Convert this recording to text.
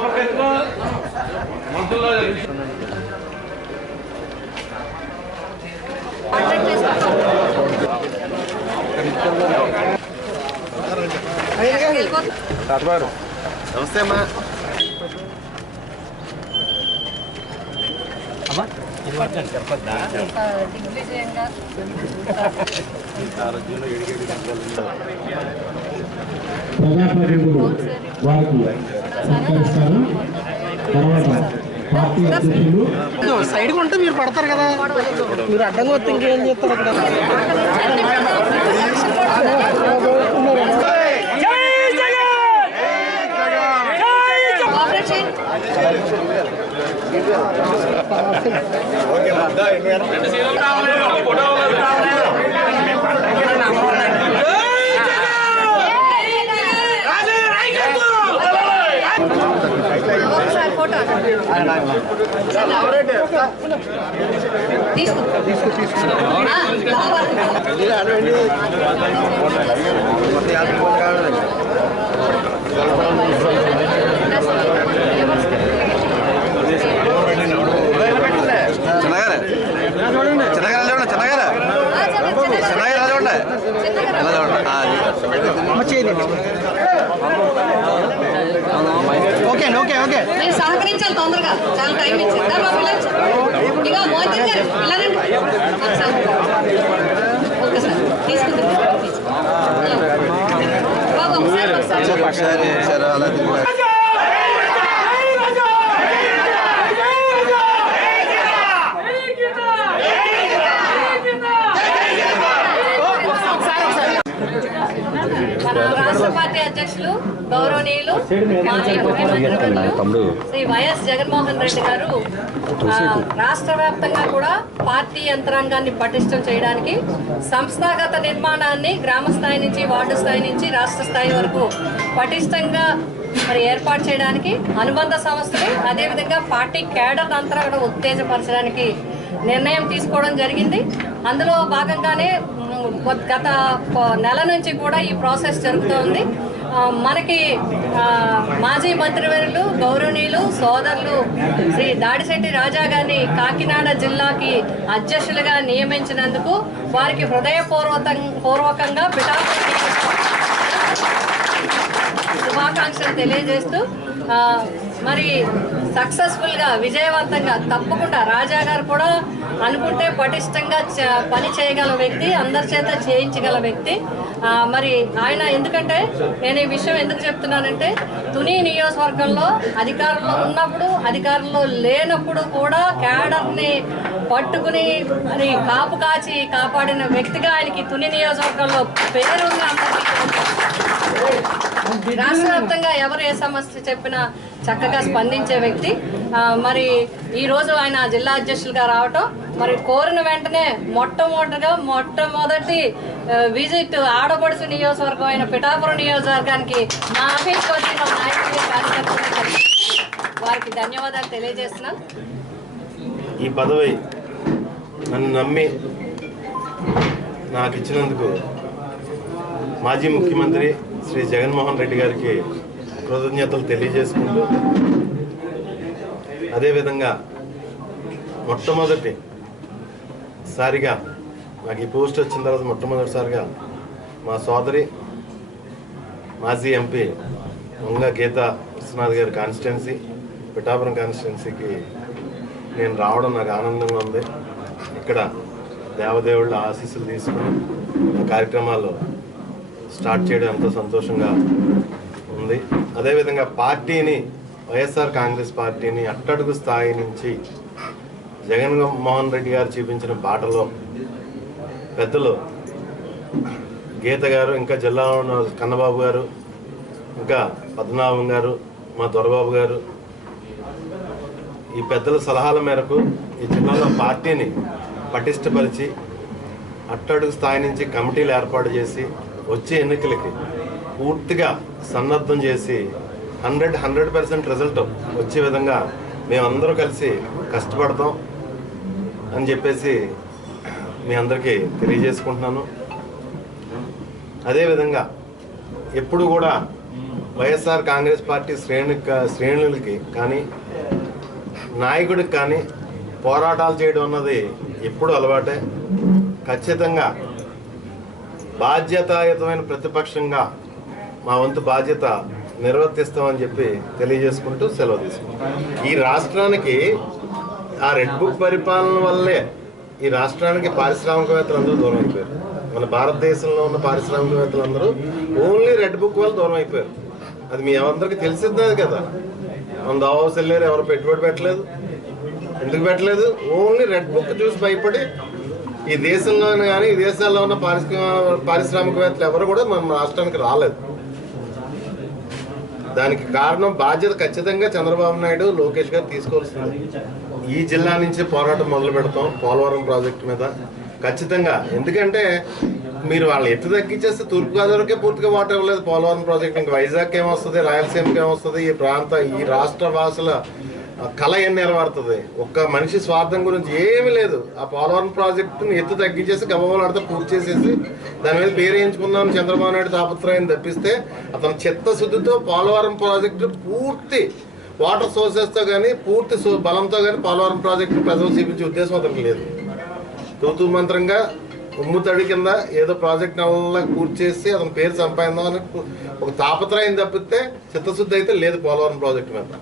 లోపలికి మంత్రుల్లో నమస్తే అమ్మా దిగ్విజయంగా ప్రజాప్రతినిధులు వారికి సత్కరిస్తారు తర్వాత పార్టీ అధ్యక్షులు సైడ్ ఉంటే మీరు పడతారు కదా. మీరు అడ్డంగా వస్తే ఇంకేం చేస్తారు అక్కడ? కోఆపరేట్ చేయండి ఒకసారి ఫోటో తీసుకో మీరు సహకరించాలి తొందరగా చాలా టైం ఇచ్చింది ఇలా వచ్చి. ఇక మోదీ గారు ఒకసారి ఒకసారి ఒకసారి ఒకసారి అలా రాష్ట్ర పార్టీ అధ్యక్షులు గౌరవనీయులు మాజీ ముఖ్యమంత్రి వర్యులు శ్రీ వైఎస్ జగన్మోహన్ రెడ్డి గారు ఆ, రాష్ట్ర వ్యాప్తంగా కూడా పార్టీ యంత్రాంగాన్ని పటిష్టం చేయడానికి సంస్థాగత నిర్మాణాన్ని గ్రామ స్థాయి నుంచి వార్డు స్థాయి నుంచి రాష్ట్ర స్థాయి వరకు పటిష్టంగా మరి ఏర్పాటు చేయడానికి అనుబంధ సంస్థలు అదేవిధంగా పార్టీ కేడర్ అంతా కూడా ఉత్తేజపరచడానికి నిర్ణయం తీసుకోవడం జరిగింది. అందులో భాగంగానే గత నెల నుంచి కూడా ఈ ప్రాసెస్ జరుగుతోంది. మనకి మాజీ మంత్రివర్యులు గౌరవనీయులు సోదరులు శ్రీ దాడిశెట్టి రాజా గారిని కాకినాడ జిల్లాకి అధ్యక్షులుగా నియమించినందుకు వారికి హృదయపూర్వక పూర్వకంగా పిఠాపు శుభాకాంక్షలు తెలియజేస్తూ మరి సక్సెస్ఫుల్గా విజయవంతంగా తప్పకుండా రాజా గారు కూడా అనుకుంటే పటిష్టంగా చ- పని చేయగల వ్యక్తి అందరి చేత చేయించగల వ్యక్తి. మరి ఆయన ఎందుకంటే నేను ఈ విషయం ఎందుకు చెప్తున్నానంటే తుని నియోజకవర్గంలో అధికారంలో ఉన్నప్పుడు అధికారంలో లేనప్పుడు కూడా క్యాడర్ని పట్టుకుని మరి కాపు కాచి కాపాడిన వ్యక్తిగా ఆయనకి తుని నియోజకవర్గంలో పేరుంది అందరికీ రాష్ట్ర వ్యాప్తంగా ఎవరు ఏ సమస్య చెప్పినా చక్కగా స్పందించే వ్యక్తి. మరి ఈ రోజు ఆయన జిల్లా అధ్యక్షులుగా రావటం మరి కోరిన వెంటనే మొట్టమొదటిగా మొట్టమొదటి విజిట్ ఆడపడుచు నియోజకవర్గం అయిన పిఠాపురం నియోజకవర్గానికి మా ఆఫీస్కి వచ్చిన నాయకులు కార్యకర్తలు వారికి ధన్యవాదాలు తెలియజేస్తున్నాను ఈ పదవి నన్ను నమ్మి నాకు ఇచ్చినందుకు మాజీ ముఖ్యమంత్రి శ్రీ జగన్మోహన్ రెడ్డి గారికి కృతజ్ఞతలు తెలియజేసుకుంటూ అదేవిధంగా మొట్టమొదటి సారిగా నాకు ఈ పోస్ట్ వచ్చిన తర్వాత మొట్టమొదటిసారిగా మా సోదరి మాజీ ఎంపీ వంగ గీత విశ్వనాథ్ గారి కాన్స్టిట్యున్సీ పిఠాపురం కాన్స్టిట్యున్సీకి నేను రావడం నాకు ఆనందంగా ఉంది. ఇక్కడ దేవదేవుళ్ళ ఆశీస్సులు తీసుకుని ఆ కార్యక్రమాలు స్టార్ట్ చేయడం ఎంతో సంతోషంగా ఉంది. అదేవిధంగా పార్టీని వైఎస్ఆర్ కాంగ్రెస్ పార్టీని అట్టడుగు స్థాయి నుంచి జగన్ మోహన్ రెడ్డి గారు చూపించిన బాటలో పెద్దలు గీత గారు ఇంకా జిల్లాలో ఉన్న కన్నబాబు గారు ఇంకా పద్మనాభం గారు మా దొరబాబు గారు ఈ పెద్దల సలహాల మేరకు ఈ జిల్లాలో పార్టీని పటిష్టపరిచి అట్టడుగు స్థాయి నుంచి కమిటీలు ఏర్పాటు చేసి వచ్చే ఎన్నికలకి పూర్తిగా సన్నద్ధం చేసి హండ్రెడ్ హండ్రెడ్ పర్సెంట్ రిజల్ట్ వచ్చే విధంగా మేమందరూ కలిసి కష్టపడతాం. అని చెప్పేసి మీ అందరికీ తెలియజేసుకుంటున్నాను. అదేవిధంగా ఎప్పుడు కూడా వైఎస్ఆర్ కాంగ్రెస్ పార్టీ శ్రేణు శ్రేణులకి కానీ నాయకుడికి కానీ పోరాటాలు చేయడం అన్నది ఎప్పుడు అలవాటే. ఖచ్చితంగా బాధ్యతాయుతమైన ప్రతిపక్షంగా మా వంతు బాధ్యత నిర్వర్తిస్తామని చెప్పి తెలియజేసుకుంటూ సెలవు తీసుకుంటాం ఈ రాష్ట్రానికి ఆ రెడ్ బుక్ పరిపాలన వల్లే ఈ రాష్ట్రానికి పారిశ్రామికవేత్తలు అందరూ దూరం అయిపోయారు. మన భారతదేశంలో ఉన్న పారిశ్రామికవేత్తలు అందరూ ఓన్లీ రెడ్ బుక్ వల్ల దూరం అయిపోయారు. అది మీ అందరికీ తెలిసిద్దే కదా. మన దావాస్ వెళ్ళారు ఎవరు పెట్టుబడి పెట్టలేదు. ఎందుకు పెట్టలేదు? ఓన్లీ రెడ్ బుక్ చూసి భయపడి ఈ దేశంలో కానీ ఈ దేశాల్లో ఉన్న పారిశ్రామిక పారిశ్రామికవేత్తలు ఎవరు కూడా మన రాష్ట్రానికి రాలేదు. దానికి కారణం బాధ్యత ఖచ్చితంగా చంద్రబాబు నాయుడు లోకేష్ గారు తీసుకోవాల్సింది. ఈ జిల్లా నుంచి పోరాటం మొదలు పెడతాం పోలవరం ప్రాజెక్టు మీద. ఖచ్చితంగా. ఎందుకంటే మీరు వాళ్ళు ఎత్తు తగ్గించేస్తే తూర్పుగోదావరికే పూర్తిగా వాటర్ ఇవ్వలేదు. పోలవరం ప్రాజెక్ట్ ఇంకా వైజాగ్ ఏమొస్తుంది రాయలసీమకి ఏమొస్తుంది ఈ ప్రాంత ఈ రాష్ట్ర వాసుల కళ ఏం నెరవేరుతుంది? ఒక్క మనిషి స్వార్థం గురించి ఏమీ లేదు. ఆ పోలవరం ప్రాజెక్టుని ఎత్తు తగ్గించేసి గవ్వలాడితే పూర్తి చేసేసి దాని మీద పేరు వేయించుకుందాం చంద్రబాబు నాయుడు తాపత్రయం తప్పిస్తే అతను చిత్తశుద్ధితో పోలవరం ప్రాజెక్టు పూర్తి వాటర్ సోర్సెస్తో కానీ పూర్తి సో- బలంతో కానీ పోలవరం ప్రాజెక్టు ప్రజలు చూపించే ఉద్దేశం అతనికి లేదు. తూతూ మంత్రంగా ఉమ్ము తడి కింద ఏదో ప్రాజెక్ట్ నెలలా పూర్తి చేసి అతని పేరు సంపాదిందాం ఒక తాపత్రయం తప్పితే చిత్తశుద్ధి అయితే లేదు పోలవరం ప్రాజెక్టు మీద.